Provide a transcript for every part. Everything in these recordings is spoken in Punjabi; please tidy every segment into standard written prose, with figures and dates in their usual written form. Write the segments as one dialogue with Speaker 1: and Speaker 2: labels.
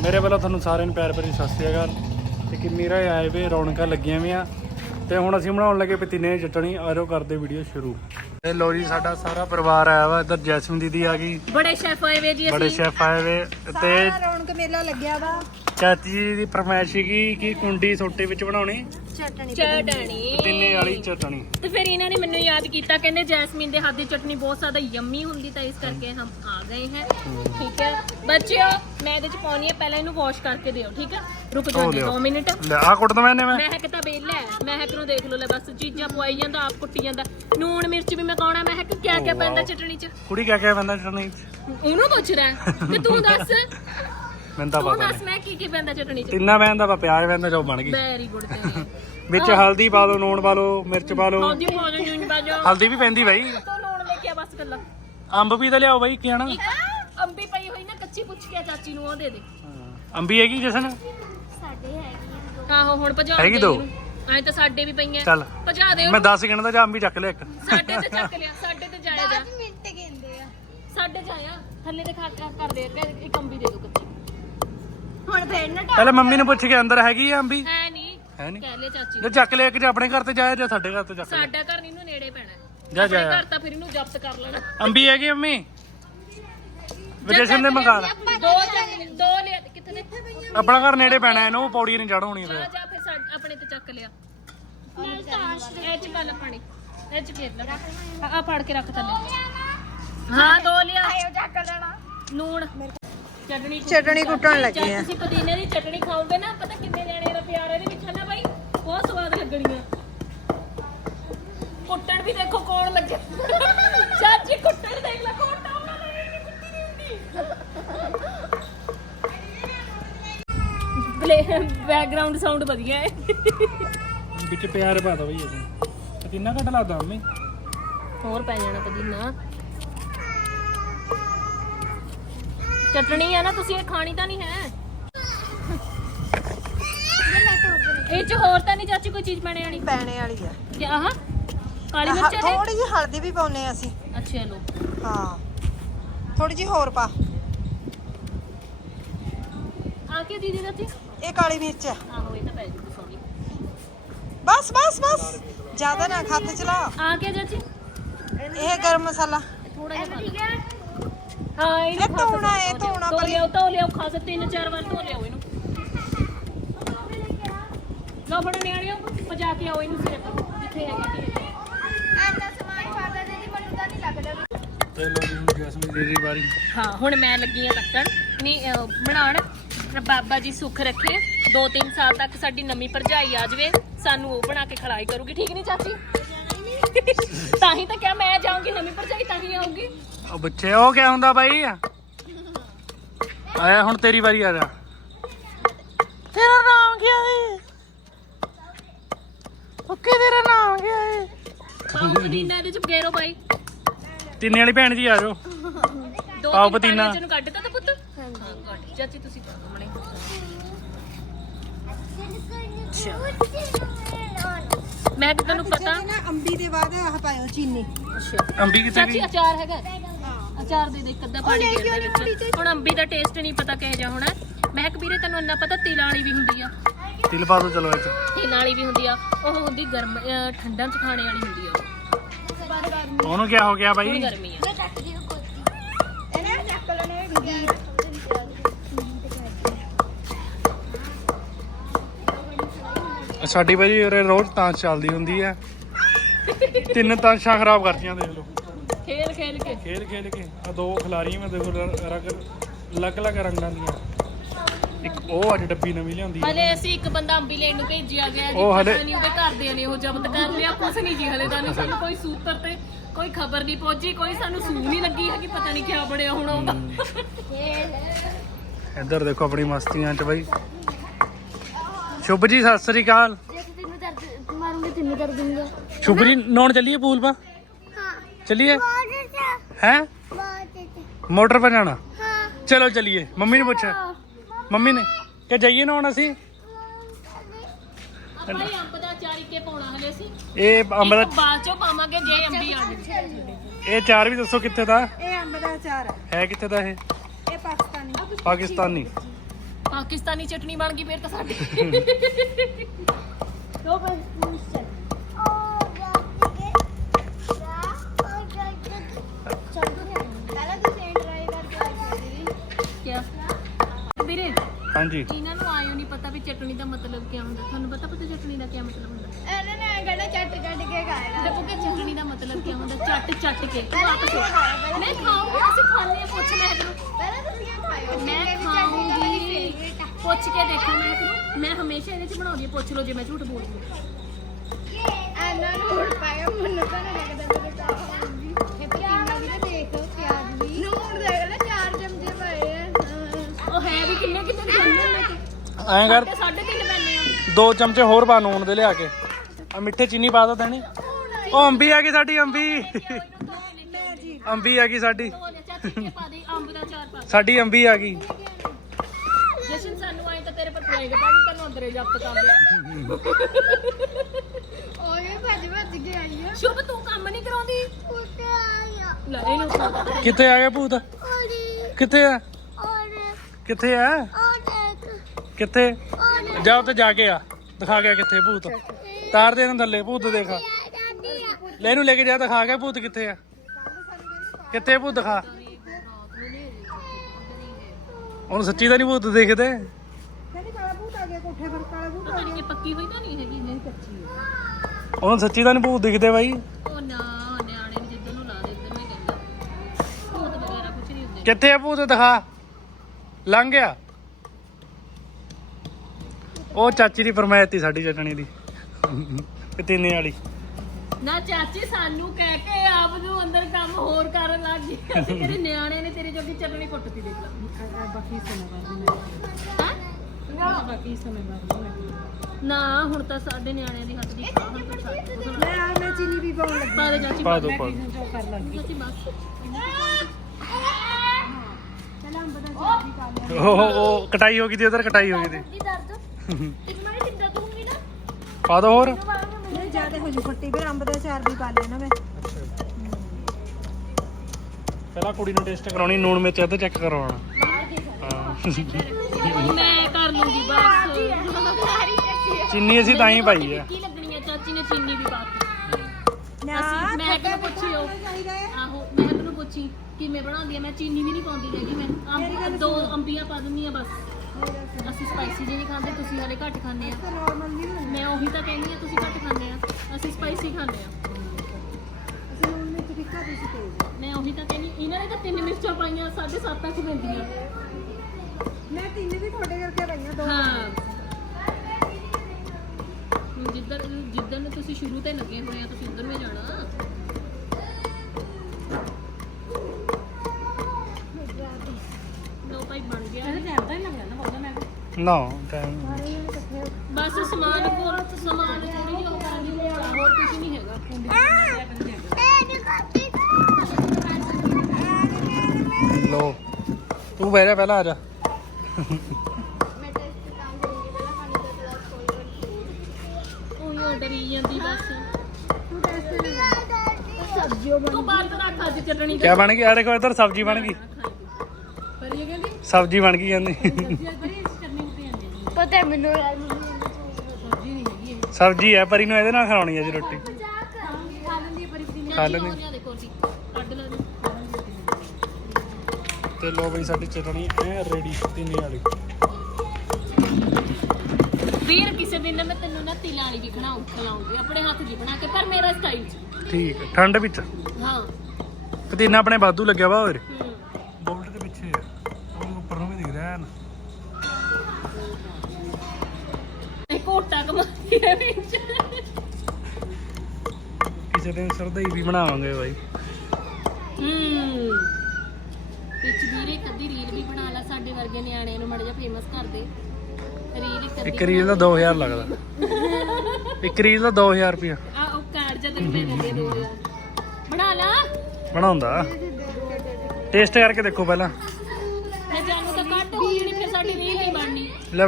Speaker 1: ਮੇਰੇ ਵੱਲੋਂ ਤੁਹਾਨੂੰ ਸਾਰਿਆਂ ਨੂੰ ਪਿਆਰ ਭਰੀ ਸਤਿ ਸ਼੍ਰੀ ਅਕਾਲ। ਤੇ ਕਿੰਨੀ ਰਾਏ ਆਏ ਵੇ ਰੌਣਕਾਂ ਲੱਗੀਆਂ ਵੀਆਂ ਤੇ ਹੁਣ ਅਸੀਂ ਬਣਾਉਣ ਲੱਗੇ ਪਤੀਨੇ ਦੀ ਚਟਣੀ। ਆਜੋ ਕਰਦੇ ਵੀਡੀਓ ਸ਼ੁਰੂ। ਤੇ ਲੋ ਜੀ ਸਾਡਾ ਸਾਰਾ ਪਰਿਵਾਰ ਆਇਆ ਵਾ। ਇੱਧਰ ਜੈਸਮੀਨ ਦੀਦੀ ਆ ਗਈ,
Speaker 2: ਬੜੇ ਸ਼ੈਫ ਆਏ ਵੇ ਜੀ।
Speaker 1: ਬੜੇ ਸ਼ੈਫ ਆਏ ਵੇ ਤੇ
Speaker 3: ਰੌਣਕ ਮੇਲਾ ਲੱਗਿਆ ਵਾ।
Speaker 1: ਚਾਚੀ ਜੀ ਦੀ ਫਰਮਾਇਸ਼ ਸੀਗੀ ਕਿ ਕੁੰਡੀ ਸੋਟੇ ਵਿੱਚ ਬਣਾਉਣੀ
Speaker 2: ਚਟਣੀ
Speaker 1: ਪਤੀਨੇ ਵਾਲੀ ਚਟਣੀ।
Speaker 2: ਤੇ ਫਿਰ ਇਹਨਾਂ ਨੇ ਮੈਨੂੰ ਯਾਦ ਕੀਤਾ, ਕਹਿੰਦੇ ਜੈਸਮੀਨ ਦੇ ਹੱਥ ਦੀ ਚਟਨੀ ਬਹੁਤ ਜ਼ਿਆਦਾ ਯੰਮੀ ਹੁੰਦੀ, ਤਾਂ ਇਸ ਕਰਕੇ ਹਮ ਆ ਗਏ हैं। ठीक है बच्चों, मैं ਇਹਦੇ ਚ ਪਾਉਣੀ ਹੈ। ਪਹਿਲਾਂ ਇਹਨੂੰ ਵਾਸ਼ ਕਰਕੇ ਦਿਓ, ਠੀਕ ਹੈ? ਰੁਕ ਜਾਓ 2 ਮਿੰਟ।
Speaker 1: ਲੈ ਆ ਕੁੱਟ ਦਵਾਂ ਇਹਨੇ।
Speaker 2: ਮਹਿਕ ਤਾਂ ਵੇਲਾ ਹੈ, ਮਹਿਕ ਨੂੰ ਦੇਖ ਲਓ, ਲੈ ਬਸ ਚੀਜ਼ਾਂ ਪਵਾਈ ਜਾਂਦਾ, ਆਪ ਕੁੱਟੀ ਜਾਂਦਾ। ਨੂਣ ਮਿਰਚ ਵੀ ਮੈਂ ਪਾਉਣਾ। ਮਹਿਕ ਕਿਆ ਕਿਆ ਪੈਂਦਾ ਚਟਣੀ ਚ?
Speaker 1: ਕੁੜੀ ਕਿਆ ਕਿਆ ਪੈਂਦਾ ਚਟਣੀ ਚ?
Speaker 2: ਉਹਨੂੰ ਪੁੱਛ ਰਿਹਾ ਤੇ ਤੂੰ ਦੱਸ।
Speaker 1: ਮੈਨੂੰ ਤਾਂ
Speaker 2: ਤੂੰ
Speaker 1: ਪਤਾ
Speaker 2: ਦੱਸ ਮੈਂ ਕੀ ਪੈਂਦਾ ਚਟਣੀ ਚ?
Speaker 1: ਤਿੰਨਾ ਪੈਂਦਾ ਵਾ, ਪਿਆਜ਼ ਪੈਂਦਾ, ਜੋ ਬਣ ਗਈ।
Speaker 2: ਵੈਰੀ ਗੁੱਡ ਤੇਰੀ।
Speaker 1: ਵਿੱਚ ਹਲਦੀ ਪਾ ਲਓ, ਨੂਣ ਪਾ ਲਓ, ਮਿਰਚ ਪਾ ਲਓ।
Speaker 2: ਹਲਦੀ ਪਾ ਦੋ, ਨੂਣ ਪਾ ਦੋ।
Speaker 1: ਹਲਦੀ ਵੀ ਪੈਂਦੀ ਬਾਈ।
Speaker 2: ਤੂੰ ਨੂਣ ਲੈ ਕੇ ਆ ਬਸ ਗੱਲਾਂ।
Speaker 1: ਅੰਬ ਵੀ ਤਾਂ ਲਿਆਓ ਬਾਈ, ਕੀ ਨਾ
Speaker 2: ਅੰਬੀ ਪਈ ਹੋਈ ਨਾ ਕੱਚੀ, ਪੁੱਛ ਕੇ ਚਾਚੀ ਨੂੰ ਉਹ ਦੇ ਦੇ।
Speaker 1: ਅੰਬੀ ਹੈਗੀ ਜਸਨ?
Speaker 2: ਸਾਡੇ ਹੈਗੀ। ਆਹੋ ਹੁਣ ਭਜਾ
Speaker 1: ਹੈਗੀ ਦੋ?
Speaker 2: ਐ ਤਾਂ ਸਾਡੇ ਵੀ ਪਈਆਂ।
Speaker 1: ਚੱਲ
Speaker 2: ਭਜਾ ਦੇ।
Speaker 1: ਮੈਂ 10 ਗਿਣਦਾ ਜਾਂ ਅੰਬੀ ਚੱਕ ਲਿਆ ਇੱਕ।
Speaker 2: ਸਾਡੇ ਤੇ ਚੱਕ ਲਿਆ, ਸਾਡੇ ਤੇ ਜਾਇਆ ਜਾ।
Speaker 3: 10 ਮਿੰਟ ਕਹਿੰਦੇ ਆ।
Speaker 2: ਸਾਡੇ ਜਾਇਆ ਥੱਲੇ ਤੇ ਖਾ ਕਰ ਦੇ, ਇੱਕ ਅੰਬੀ ਦੇ ਦੋ ਕੱਚੀ।
Speaker 3: ਹੁਣ ਫੇਰ ਨਾ
Speaker 1: ਪਹਿਲਾਂ ਮੰਮੀ ਨੂੰ ਪੁੱਛ ਕੇ ਅੰਦਰ ਹੈਗੀ ਆ ਅੰਬੀ?
Speaker 2: ਹੈ ਨਹੀਂ,
Speaker 1: ਹੈ ਨਹੀਂ?
Speaker 2: ਕਹਿ ਲੈ ਚਾਚੀ
Speaker 1: ਜੇ ਚੱਕ ਲਿਆ ਕਿ ਜੇ ਆਪਣੇ ਘਰ ਤੇ ਜਾਇਆ ਜਾਂ ਸਾਡੇ ਘਰ ਤੇ ਚੱਕ ਲਿਆ।
Speaker 2: ਸਾਡਾ ਘਰ ਨੀ ਨੂੰ ਨੇੜੇ ਪੈਣਾ।
Speaker 1: ਜਾ ਜਾ
Speaker 2: ਘਰ ਤਾਂ ਫਿਰ ਇਹਨੂੰ ਜ਼ਬਤ ਕਰ ਲੈਣਾ।
Speaker 1: ਅੰਬੀ ਹੈਗੀ ਅੰਮੀ? ਵਿਜੇਸ਼ਨ ਦੇ ਮੰਗਾ ਲੈ।
Speaker 2: ਦੋ ਲਿਆ ਕਿੱਥੇ ਨੇ?
Speaker 1: ਆਪਣਾ ਘਰ ਨੇੜੇ ਪੈਣਾ, ਇਹਨੂੰ ਪੌੜੀ ਨਹੀਂ ਚੜਾਉਣੀ ਫਿਰ।
Speaker 2: ਜਾ ਫਿਰ ਆਪਣੇ ਤੇ ਚੱਕ ਲਿਆ। ਇਹ ਚ ਪਾ ਲੈ ਪਾਣੀ, ਇਹ ਚ ਖੇਤ ਲੈ। ਆ ਫੜ ਕੇ ਰੱਖ ਥੱਲੇ। ਹਾਂ ਦੋ ਲਿਆ।
Speaker 3: ਆਇਓ ਚੱਕ ਲੈਣਾ।
Speaker 2: ਨੂਣ
Speaker 3: ਚਟਣੀ ਕੁੱਟਣ ਲੱਗੇ ਆ।
Speaker 2: ਤੁਸੀਂ ਪੁਦੀਨੇ ਦੀ ਚਟਣੀ ਖਾਓਗੇ ਨਾ, ਪਤਾ ਕਿੰਨੇ ਨਿਆਣੇ ਦਾ ਪਿਆਰ ਇਹਦੇ ਵਿੱਚ ਹੈ ਨਾ ਬਾਈ, ਬਹੁਤ ਸਵਾਦ ਲੱਗਣੀ ਆ। ਕੁੱਟਣ ਵੀ ਦੇਖੋ ਕੌਣ ਲੱਗੇ। ਚਾਚੀ ਕੁੱਟਣ ਦੇਖ ਲੈ, ਕੌਣ ਟਾਉਣਾ ਬੈਕਗ੍ਰਾਉਂਡ ਸਾਊਂਡ ਵਧੀਆ ਹੈ।
Speaker 1: ਵਿੱਚ ਪਿਆਰ ਪਾ ਦੋ ਬਈ। ਅਸੀਂ ਪਤੀਨਾ ਘੱਟ ਲੱਗਦਾ ਅੰਮੀ।
Speaker 2: ਹੋਰ ਪੈ ਜਾਣਾ ਪੁਦੀਨਾ। ਚਟਣੀ ਆ ਨਾ, ਤੁਸੀਂ ਇਹ ਖਾਣੀ ਤਾਂ ਨਹੀਂ ਹੈ। ਇਹ ਚ ਹੋਰ ਤਾਂ ਨਹੀਂ ਚਾਚੀ ਕੋਈ ਚੀਜ਼ ਪੈਣੇ ਵਾਲੀ?
Speaker 3: ਪੈਣੇ ਵਾਲੀ ਆ।
Speaker 2: ਕਿ ਆਹ ਕਾਲੀ ਮਿਰਚ ਹੈ?
Speaker 3: ਥੋੜੀ ਜਿਹੀ ਹਲਦੀ ਵੀ ਪਾਉਨੇ ਆ ਅਸੀਂ।
Speaker 2: ਅੱਛਾ ਲੋ।
Speaker 3: ਹਾਂ ਥੋੜੀ ਜਿਹੀ ਹੋਰ ਪਾ।
Speaker 2: ਆ ਕੇ ਦੀਦੀ ਚਾਚੀ
Speaker 3: ਇਹ ਕਾਲੀ ਮਿਰਚ ਆ।
Speaker 2: ਆਹੋ ਇਹ ਤਾਂ ਪੈ ਜੂਗੀ ਸੌਰੀ।
Speaker 3: ਬਸ ਬਸ ਬਸ ਜ਼ਿਆਦਾ ਨਾ ਹੱਥ ਚਲਾ।
Speaker 2: ਆ ਕੇ ਚਾਚੀ
Speaker 3: ਇਹ ਗਰਮ ਮਸਾਲਾ
Speaker 2: ਥੋੜਾ ਜਿਹਾ ਠੀਕ ਹੈ। ਹਾਂ
Speaker 3: ਇਹ ਧੋਣਾ, ਇਹ ਧੋਣਾ
Speaker 2: ਧੋ ਲਿਓ ਖਾਸ 3-4 ਵਾਰ ਧੋ ਲਿਓ ਇਹਨੂੰ। ਲੋ ਫੜੋ ਨਿਆਣਿਓ, ਪਜਾ ਕੇ ਆਓ ਇਹਨੂੰ ਸਿਰੇ ਪਰ ਜਿੱਥੇ ਹੈਗੀ ਕਿ
Speaker 3: ਐਨਾ ਸਮਾਨ ਪਾ ਦੇ ਦੀ, ਮੈਨੂੰ ਤਾਂ ਨਹੀਂ ਲੱਗਦਾ।
Speaker 1: ਤੇ ਲੋ ਜੀ ਹੁਣ ਜੈਸਮੀਨ ਦੀਦੀ ਵਾਰੀ।
Speaker 2: ਹਾਂ ਹੁਣ ਮੈਂ ਲੱਗੀ ਆ ਲੱਕਣ ਨਹੀਂ ਬਣਾਉਣ। ਬਾਬਾ ਜੀ ਸੁੱਖ ਰੱਖੇ, 2-3 ਸਾਲ ਤੱਕ ਸਾਡੀ ਨਵੀਂ ਭਰਜਾਈ ਆ ਜਾਵੇ, ਸਾਨੂੰ ਉਹ ਬਣਾ ਕੇ ਖਿਲਾਈ ਕਰੂਗੀ। ਠੀਕ ਨਹੀਂ ਚਾਚੀ? ਤਾਂ ਹੀ ਤਾਂ ਕਿਹਾ ਮੈਂ ਜਾਊਂਗੀ, ਨਵੀਂ ਭਰਜਾਈ ਤਾਂ ਹੀ ਆਊਗੀ।
Speaker 1: ਉਹ ਬੱਚੇ ਉਹ ਕਿਆ ਹੁੰਦਾ ਬਾਈ? ਆਇਆ ਹੁਣ ਤੇਰੀ ਵਾਰੀ ਆ ਜਾ। ਤੇਰਾ ਨਾਮ ਕੀ ਹੈ? ਓਕੇ ਤੇਰਾ ਨਾਮ ਕੀ ਹੈ?
Speaker 2: ਪਾਓ ਪੁਦੀਨਾ ਇਹਦੇ ਚ ਗੇਰੋ ਬਾਈ।
Speaker 1: ਤਿੰਨੇ ਵਾਲੀ ਭੈਣ ਜੀ ਆ ਜਾਓ। ਪਾਓ ਪੁਦੀਨਾ।
Speaker 2: ਨੂੰ ਕੱਢ ਤਾ ਪੁੱਤ। ਹਾਂ ਕੱਢ ਚਾਚੀ ਤੁਸੀਂ ਪਾ ਦੋ ਮਣੇ। ਮੈਂ ਕਿ ਤੁਹਾਨੂੰ ਪਤਾ
Speaker 3: ਨਾ ਅੰਬੀ ਦੇ ਬਾਅਦ ਆਹ ਪਾਇਓ ਚੀਨੀ।
Speaker 2: ਅੱਛਾ
Speaker 1: ਅੰਬੀ ਕਿੱਥੇ
Speaker 2: ਚਾਚੀ
Speaker 1: ਗਈ?
Speaker 2: ਅਚਾਰ ਹੈਗਾ? ਅਚਾਰ ਦੇ ਦੇ ਇੱਕ ਅੱਧਾ ਪਾਣੀ ਦੇ ਦੇ ਵਿੱਚ। ਹੁਣ ਅੰਬੀ ਦਾ ਟੇਸਟ ਨਹੀਂ ਪਤਾ ਕਿਹੋ ਜਿਹਾ ਹੋਣਾ। ਮਹਿਕ ਵੀਰੇ ਤੈਨੂੰ ਇੰਨਾ ਪਤਾ ਤਿਲ ਵਾਲੀ ਵੀ ਹੁੰਦੀ ਆ।
Speaker 1: ਤਿਲ ਪਾ ਦੋ ਚਲੋ ਇਹ ਚ।
Speaker 2: ਤਿਲ ਵਾਲੀ ਵੀ ਹੁੰਦੀ ਆ, ਉਹ ਹੁੰਦੀ ਗਰਮ ਠੰਡਾਂ ਚ ਖਾਣੇ ਵਾਲੀ ਹੁੰਦੀ ਆ।
Speaker 1: ਉਹਨੂੰ ਕਿਆ ਹੋ ਗਿਆ
Speaker 2: ਹੁਣ
Speaker 1: ਬਾਈ?
Speaker 2: ਗਰਮੀ ਆ।
Speaker 3: ਇਹਨੇ ਚੱਕ ਲੈਣੇ।
Speaker 1: ਸਾਡੀ ਬਾਈ ਉਰੇ ਰੋਜ਼ ਤਾਂਸ਼ ਚੱਲਦੀ ਹੁੰਦੀ ਹੈ। 3 ਤਾਂਸ਼ਾਂ ਖਰਾਬ ਕਰਤੀਆਂ ਦੇਖ ਲਓ।
Speaker 2: ਖੇਲ ਖੇਲ ਕੇ
Speaker 1: ਖੇਲ ਕੇ ਆ 2 ਖਿਲਾਰੀਆਂ ਮੈਂ ਦੇਖੋ ਅਲੱਗ-ਅਲੱਗ ਰੰਗਾਂ ਦੀਆਂ। ਇੱਕ ਉਹ ਅੱਜ ਡੱਬੀ ਨਵੀਂ ਲਿਆਉਂਦੀ ਹੈ।
Speaker 2: ਹਲੇ ਅਸੀਂ ਇੱਕ ਬੰਦਾ ਅੰਬੀ ਲੈਣ ਨੂੰ ਭੇਜਿਆ ਗਿਆ ਜੀ,
Speaker 1: ਉਹ
Speaker 2: ਪਤਾ
Speaker 1: ਹਲੇ-
Speaker 2: ਨਹੀਂ ਉਹਦੇ ਘਰਦਿਆਂ ਨੇ ਉਹ ਜ਼ਬਤ ਕਰ ਲਿਆ। ਕੁਛ ਨਹੀਂ ਜੀ ਹਲੇ ਤਾਂ ਨਹੀਂ ਸਾਨੂੰ ਕੋਈ ਸੂਤਰ ਤੇ ਕੋਈ ਖਬਰ ਨਹੀਂ ਪਹੁੰਚੀ, ਕੋਈ ਸਾਨੂੰ ਸੂਹ ਨਹੀਂ ਲੱਗੀ ਹੈ ਕਿ ਪਤਾ ਨਹੀਂ ਕਿਆ ਬਣਿਆ ਹੋਣਾ ਉਹਦਾ।
Speaker 1: ਇੱਧਰ ਦੇਖੋ ਆਪਣੀ ਮਸਤੀਆਂ ਚ ਬਾਈ। ਸ਼ੁਭ ਜੀ ਸਤਿ ਸ੍ਰੀ ਅਕਾਲ।
Speaker 2: ਮਾਰੂੰਗੀ ਤੈਨੂੰ ਕਰ ਦੂੰਗਾ।
Speaker 1: ਸ਼ੁਭ ਜੀ ਨਹਾਉਣ ਚੱਲੀਏ ਪੂਲ ਪਾ? ਚੱਲੀਏ ਹੈ? ਮੋਟਰ ਪਰ ਜਾਣਾ? ਚਲੋ ਚੱਲੀਏ। ਮੰਮੀ ਨੂੰ ਪੁੱਛ, ਮੰਮੀ ਨੇ ਕਿ ਜਾਈਏ ਨਹਾਉਣ ਅਸੀਂ?
Speaker 2: ਆਪਾਂ ਹੀ ਅੰਬ ਦਾ ਅਚਾਰ ਕੇ ਪਾਉਣਾ ਹਲੇ ਅਸੀਂ।
Speaker 1: ਇਹ ਅੰਬ ਦਾ
Speaker 2: ਬਾਅਦ ਚੋਂ ਪਾਵਾਂਗੇ ਜੇ ਅੰਬੀ ਆ ਜਾਵੇ।
Speaker 1: ਇਹ ਚਾਰ ਵੀ ਦੱਸੋ ਕਿੱਥੇ ਦਾ
Speaker 3: ਇਹ ਅੰਬ ਦਾ ਅਚਾਰ
Speaker 1: ਹੈ? ਕਿੱਥੇ ਦਾ ਇਹ?
Speaker 3: ਇਹ ਪਾਕਿਸਤਾਨੀ।
Speaker 1: ਪਾਕਿਸਤਾਨੀ।
Speaker 2: ਪਾਕਿਸਤਾਨੀ ਚਟਨੀ ਬਣ ਗਈ ਫਿਰ ਤਾਂ ਸਾਡੀ। ਕਿਆ ਵੀਰੇ
Speaker 1: ਹਾਂਜੀ
Speaker 2: ਇਹਨਾਂ ਨੂੰ ਆਇਓ ਨਹੀਂ ਪਤਾ ਵੀ ਚਟਨੀ ਦਾ ਮਤਲਬ ਕੀ ਹੁੰਦਾ। ਤੁਹਾਨੂੰ ਪਤਾ ਚਟਨੀ ਦਾ ਕੀ ਮਤਲਬ ਹੁੰਦਾ?
Speaker 3: ਇਹਨਾਂ ਨੇ ਕਹਿੰਦਾ ਚੱਟ ਚੱਟ ਕੇ ਖਾਏਗਾ।
Speaker 2: ਦੇਖੋ ਕਿ ਚਟਨੀ ਦਾ ਮਤਲਬ ਕੀ ਹੁੰਦਾ? ਚੱਟ ਚੱਟ ਕੇ। ਤੂੰ ਆਪ ਸੋਚ। ਮੈਂ ਖਾਊਂਗੀ, ਅਸੀਂ ਖਾਣੇ ਆ। ਪੁੱਛ ਲੈ ਤੈਨੂੰ।
Speaker 3: ਪਹਿਲਾਂ ਤੁਸੀਂ ਇਹ ਖਾਇਓ।
Speaker 2: ਮੈਂ ਖਾਊਂਗੀ। ਪੁੱਛ ਕੇ ਦੇਖੋ ਮੈਂ ਤੈਨੂੰ। ਮੈਂ ਹਮੇਸ਼ਾ ਇਹਦੇ ਚ ਬਣਾਉਂਦੀ ਆ। ਪੁੱਛ ਲਓ ਜੇ ਮੈਂ ਝੂਠ ਬੋਲਦੀ।
Speaker 3: ਇਹਨਾਂ ਨੂੰ ਹੁਣ ਪਾਇਆ ਮੈਨੂੰ ਤਾਂ ਨਹੀਂ ਲੱਗਦਾ ਮੇਰੇ ਚਾਹਾਂਗੀ। ਇਹ ਪਤੀਨਾ ਵੀ ਤਾਂ ਦੇਖ ਪਿਆਜ਼ ਵੀ। ਨੂਣ ਦੇਖ ਲੈ 4 ਚਮਚੇ ਪਏ ਆ।
Speaker 2: ਉਹ ਹੈ ਵੀ ਕਿੰਨੇ ਕਿੰਨੇ ਖਾਣੇ ਨੇ।
Speaker 1: ਐਂ ਕਰ
Speaker 2: 3.5 ਪੈਣੇ ਆ।
Speaker 1: 2 ਚਮਚੇ ਹੋਰ ਪਾ ਨੂਣ ਦੇ ਲਿਆ ਕੇ। ਆ ਮਿੱਠੇ ਚੀਨੀ ਪਾ ਦੋ ਤੈਣੀ। ਉਹ ਅੰਬੀ ਆ ਗਈ ਸਾਡੀ ਅੰਬੀ। ਅੰਬੀ ਆ ਗਈ ਸਾਡੀ।
Speaker 2: ਚਾਚੀ ਕੇ ਪਾ ਦੇ ਅੰਬ ਦਾ ਚਾਰ ਪਾ।
Speaker 1: ਸਾਡੀ ਅੰਬੀ ਆ ਗਈ।
Speaker 2: ਜਸ਼ਨ ਸਾਨੂੰ ਆਏ ਤਾਂ ਤੇਰੇ ਪਰ ਪਏਗਾ ਬਾਕੀ ਤੈਨੂੰ ਅੰਦਰੇ ਜੱਟ ਕਰ ਲਿਆ।
Speaker 3: ਓਏ ਭੱਜ ਭੱਜ ਕੇ ਆਈ ਆ।
Speaker 2: ਸ਼ੁਭ ਤੂੰ ਕੰਮ ਨਹੀਂ ਕਰਾਉਂਦੀ।
Speaker 3: ਉੱਤੇ ਆਇਆ।
Speaker 2: ਲੈ ਇਹਨੂੰ ਖਾ।
Speaker 1: ਕਿੱਥੇ ਆ ਗਿਆ ਭੂਤ? ਕਿੱਥੇ ਆ? ਕਿੱਥੇ ਆ? ਕਿੱਥੇ? ਜਾ ਉੱਤੇ ਜਾ ਕੇ ਆ। ਦਿਖਾ ਗਿਆ ਕਿੱਥੇ ਭੂਤ। ਤਾਰ ਦੇ ਇਹਨੂੰ ਥੱਲੇ ਭੂਤ ਦੇਖ। ਲੈ ਇਹਨੂੰ ਲੈ ਕੇ ਜਾ। ਦਿਖਾ ਗਿਆ ਭੂਤ ਕਿੱਥੇ ਆ। ਕਿੱਥੇ ਭੂਤ ਦਿਖਾ। ਉਹਨੂੰ ਸੱਚੀ ਦਾ ਨਹੀਂ ਭੂਤ ਦੇਖਦੇ।
Speaker 2: ਇਹ ਪੱਕੀ ਹੋਈ ਤਾਂ ਨਹੀਂ ਹੈਗੀ। ਨਹੀਂ ਕੱਚੀ ਹੈ।
Speaker 1: ਉਹਨੂੰ ਸੱਚੀ ਦਾ ਨਹੀਂ ਭੂਤ ਦਿਖਦੇ ਬਾਈ।
Speaker 2: ਉਹ ਨਾ ਨਿਆਣੇ ਨੂੰ ਜਿੱਦਾਂ ਨੂੰ ਲਾ ਦੇ ਇੱਧਰ ਮੈਂ ਕਹਿੰਦਾ ਭੂਤ ਵਗੈਰਾ ਕੁਝ ਨਹੀਂ ਹੁੰਦੇ।
Speaker 1: ਕਿੱਥੇ ਆ ਭੂਤ ਦਿਖਾ। ਲੰਘ ਗਿਆ। ਉਹ ਚਾਚੀ ਦੀ ਫਰਮਾਇਸ਼ ਤੀ ਸਾਡੀ ਚਟਣੀ ਦੀ ਪਤੀਨੇ ਵਾਲੀ।
Speaker 2: ਨਾ ਚਾਚੀ ਸਾਨੂੰ ਕਹਿ ਕੇ ਆਪ ਨੂੰ ਅੰਦਰ ਕੰਮ ਹੋਰ ਕਰਨ ਲੱਗ ਗਈ। ਅਸੀਂ ਤੇਰੇ ਨਿਆਣੇ ਨੇ ਤੇਰੀ ਜੋਗੀ ਚਟਣੀ ਕੁੱਟਤੀ ਦੇਖ ਲਾ। ਬਾਕੀ ਸਮੇਂ ਬਾਅਦ ਨਾ ਹੁਣ ਤਾਂ ਸਾਡੇ ਨਿਆਣਿਆਂ ਦੀ ਹੱਥ ਦੀ ਖਾ ਹੁਣ ਤਾਂ
Speaker 3: ਮੈਂ ਚੀਨੀ ਵੀ ਪਾਉਣ ਲੱਗੀ।
Speaker 2: ਪਾ ਦੇ ਚਾਚੀ
Speaker 1: ਪਾ ਦੋ ਪਾ
Speaker 2: ਚਾਚੀ ਬਸ
Speaker 3: ਚਲ ਅੰਬ ਦਾ ਚਾਰ ਵੀ ਪਾ ਲਿਆ।
Speaker 1: ਉਹ ਕਟਾਈ ਹੋ ਗਈ ਤੀ ਉਧਰ ਕਟਾਈ ਹੋ ਗਈ ਤੀ।
Speaker 2: ਦੀ ਦਰਦ ਇੱਕ ਮਿੰਟ ਟਿੰਡਾ ਦੂੰਗੀ ਨਾ।
Speaker 1: ਪਾ ਦੋ ਹੋਰ।
Speaker 3: ਨਹੀਂ ਜ਼ਿਆਦਾ ਹੋ ਜੂ ਖੱਟੀ ਫਿਰ ਅੰਬ ਦਾ ਚਾਰ ਵੀ ਪਾ ਲਿਆ ਨਾ ਮੈਂ।
Speaker 1: ਪਹਿਲਾਂ ਕੁੜੀ ਨੂੰ ਟੇਸਟ ਕਰਾਉਣੀ ਨੂਣ ਮਿਰਚ ਅੱਧ ਚੈੱਕ ਕਰਵਾਉਣਾ।
Speaker 2: ਮੈਂ ਕਰ ਲੂੰਗੀ ਬਸ।
Speaker 1: ਚੀਨੀ ਅਸੀਂ ਤਾਂ ਹੀ ਪਾਈ ਆ।
Speaker 2: ਕੀ ਲੱਗਣੀ ਹੈ ਚਾਚੀ ਨੇ ਚੀਨੀ ਵੀ ਪਾਤੀ।
Speaker 3: ਨਾ
Speaker 2: ਅਸੀਂ ਮੈਂ ਤੈਨੂੰ ਪੁੱਛਿਓ ਆਹੋ ਮੈਂ ਤੈਨੂੰ ਪੁੱਛੀ ਕਿਵੇਂ ਬਣਾਉਂਦੀ ਆ। ਮੈਂ ਚੀਨੀ ਵੀ ਨਹੀਂ ਪਾਉਂਦੀ ਹੈਗੀ। ਮੈਂ ਦੋ ਅੰਬੀਆਂ ਪਾ ਦਿੰਦੀ ਆ ਬਸ। ਅਸੀਂ ਸਪਾਈਸੀ ਜੀ ਨਹੀਂ ਖਾਂਦੇ। ਤੁਸੀਂ ਹਾਲੇ ਘੱਟ ਖਾਂਦੇ ਆ।
Speaker 3: ਨਾਰਮਲ ਨਹੀਂ ਬਣਦੀ।
Speaker 2: ਮੈਂ ਉਹੀ ਤਾਂ ਕਹਿੰਦੀ ਆ ਤੁਸੀਂ ਘੱਟ ਖਾਂਦੇ ਆ। ਅਸੀਂ ਸਪਾਈਸੀ ਖਾਂਦੇ ਆ।
Speaker 3: ਅਸੀਂ ਨੂਨ ਮਿਰਚ ਫਿੱਕਾ ਤੁਸੀਂ ਤੇਜ਼।
Speaker 2: ਮੈਂ ਉਹੀ ਤਾਂ ਕਹਿੰਦੀ ਇਹਨਾਂ ਨੇ ਤਾਂ 3 ਮਿਰਚਾਂ ਪਾਈਆਂ 7.5 ਅੱਖ ਪੈਂਦੀਆਂ।
Speaker 3: ਮੈਂ ਤਿੰਨ ਵੀ ਤੁਹਾਡੇ ਕਰਕੇ ਪਾਈਆਂ ਦੋ।
Speaker 2: ਹਾਂ ਜਿੱਦਣ ਨੂੰ ਤੁਸੀਂ ਸ਼ੁਰੂ ਤੇ ਲੱਗੇ ਹੋਏ ਆ ਤੁਸੀਂ ਉਧਰ ਨੂੰ ਜਾਣਾ। ਲੋ ਭਾਈ ਬਣ ਗਿਆ।
Speaker 1: ਨਾ ਟਾਈਮ
Speaker 2: ਬਸ ਸਮਾਨ ਕੋਲ ਸਮਾਨ ਥੋੜੀ ਜਿਹੀ ਉਹ ਕਰਨੀ ਹੋਰ ਕੁਝ ਨਹੀਂ ਹੈਗਾ।
Speaker 1: ਲੋ ਤੂੰ ਬਹਿ ਜਾ ਪਹਿਲਾਂ ਆ ਜਾ।
Speaker 3: ਮੈਂ ਟੈਸਟ ਤਾਂ ਕਰਾਂਗੀ ਪਹਿਲਾਂ ਪਾਣੀ ਦਾ ਗਲਾਸ ਖੋਲ ਕੇ।
Speaker 2: ਉਹੀ ਆਰਡਰ ਹੀ ਜਾਂਦੀ ਬਸ।
Speaker 3: ਤੂੰ ਟੈਸਟ ਨਹੀਂ
Speaker 2: ਸਬਜ਼ੀਓ ਬਣ ਤੂੰ ਬਾਹਰ ਤੋਂ ਰੱਖ ਅੱਜ ਚਟਣੀ
Speaker 1: ਕਿਆ ਬਣ ਗਈ? ਆ ਦੇਖੋ ਇੱਧਰ ਸਬਜ਼ੀ ਬਣ ਗਈ।
Speaker 2: ਪਰ ਇਹ ਕਹਿੰਦੀ
Speaker 1: ਸਬਜ਼ੀ ਬਣ ਗਈ ਕਹਿੰਦੀ।
Speaker 2: ਸਬਜ਼ੀ ਬੜੀ ਚਟਣੀ ਉੱਤੇ ਜਾਂਦੀ ਹੈ।
Speaker 3: ਪਤਾ ਮੈਨੂੰ
Speaker 2: ਸਬਜ਼ੀ ਨਹੀਂ ਹੈਗੀ ਇਹ।
Speaker 1: ਸਬਜ਼ੀ ਹੈ ਪਰੀ ਨੂੰ ਇਹਦੇ ਨਾਲ ਖਾਣੀ ਅੱਜ ਰੋਟੀ।
Speaker 2: ਖਾ ਲੈਂਦੀ ਹੈ ਪਰ
Speaker 1: ਖਾ ਲੈਂਦੀ।
Speaker 2: ਦੇਖੋ ਜੀ ਕੱਢ ਲੈ ਜੀ।
Speaker 1: ਤੇ ਲੋ ਬਈ ਸਾਡੀ ਚਟਣੀ ਐ ਰੈਡੀ ਪਤੀਨੇ ਵਾਲੀ।
Speaker 2: ਵੀਰ ਕਿਸੇ ਦਿਨ ਮੈਂ ਤੈਨੂੰ ਨਾ ਤਿਲਾਂ ਵਾਲੀ ਵੀ ਖਿਲਾਉਂਗੀ ਆਪਣੇ ਹੱਥ ਦੀ ਬਣਾ ਕੇ ਪਰ ਮੇਰਾ ਸਟਾਈਲ ਚ।
Speaker 1: ਠੀਕ ਹੈ ਠੰਡ ਵਿੱਚ।
Speaker 2: ਹਾਂ
Speaker 1: ਪਤੀਨਾ ਆਪਣੇ ਵਾਧੂ ਲੱਗਿਆ ਵਾ ਹੋਰ।
Speaker 2: ਹੂੰ
Speaker 1: ਬੋਲਟ ਦੇ ਪਿੱਛੇ ਉਹ ਉੱਪਰ ਨੂੰ ਵੀ ਦਿਖ ਰਿਹਾ ਹੈ ਨਾ।
Speaker 2: ਇਹ ਕੋਟਾ ਕਮਾਈ ਹੈ ਵਿੱਚ।
Speaker 1: ਕਿਸੇ ਦਿਨ ਸਰਦਈ ਵੀ ਬਣਾਵਾਂਗੇ ਬਾਈ।
Speaker 2: ਵਿੱਚ ਵੀਰੇ ਕਦੀ ਰੀਲ ਵੀ ਬਣਾ ਲਾ ਸਾਡੇ ਵਰਗੇ ਨਿਆਣਿਆਂ ਨੂੰ ਮੜ ਜਾ ਫੇਮਸ ਕਰ ਦੇ। ਰੀਲ
Speaker 1: ਇੱਕ ਰੀਲ ਦਾ 2000 ਲੱਗਦਾ। ਇੱਕ ਰੀਲ ਦਾ 2000 ਰੁਪਇਆ
Speaker 2: ਆ ਉਹ ਕਾਰਡ ਜਦ ਤੱਕ ਮੈਂ ਦਿੰਦੇ 2000 ਬਣਾ ਲਾ।
Speaker 1: ਬਣਾਉਂਦਾ। ਟੇਸਟ ਕਰਕੇ ਦੇਖੋ ਪਹਿਲਾਂ।
Speaker 2: ਤੇ ਜਾਨੂੰ ਤਾਂ ਕੱਟ ਹੋ ਜਣੀ ਫਿਰ ਸਾਡੀ ਰੀਲ ਨਹੀਂ ਬਣਨੀ।
Speaker 1: ਲੈ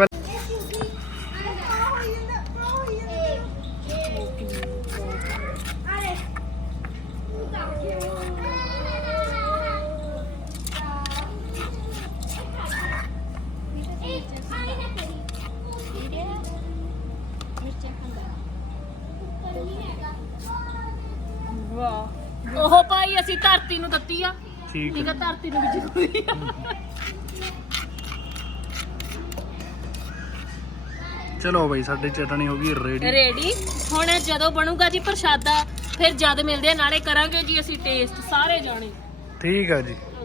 Speaker 2: ਵਾਹ ਉਹ ਭਾਈ ਅਸੀਂ ਧਰਤੀ ਨੂੰ ਦਿੱਤੀ ਆ
Speaker 1: ਠੀਕ
Speaker 2: ਠੀਕ ਆ ਧਰਤੀ ਨੂੰ ਵੀ ਜ਼ਰੂਰੀ ਆ
Speaker 1: ਚਲੋ ਬਈ ਸਾਡੀ ਚਟਣੀ ਹੋ ਗਈ ਰੈਡੀ
Speaker 2: ਰੈਡੀ ਹੁਣ ਜਦੋਂ ਬਣੂਗਾ ਜੀ ਪ੍ਰਸ਼ਾਦਾ ਫਿਰ ਜਦ ਮਿਲਦੇ ਆ ਨਾਲੇ ਕਰਾਂਗੇ ਜੀ ਅਸੀਂ ਟੇਸਟ ਸਾਰੇ ਜਾਣੇ
Speaker 1: ਠੀਕ ਆ ਜੀ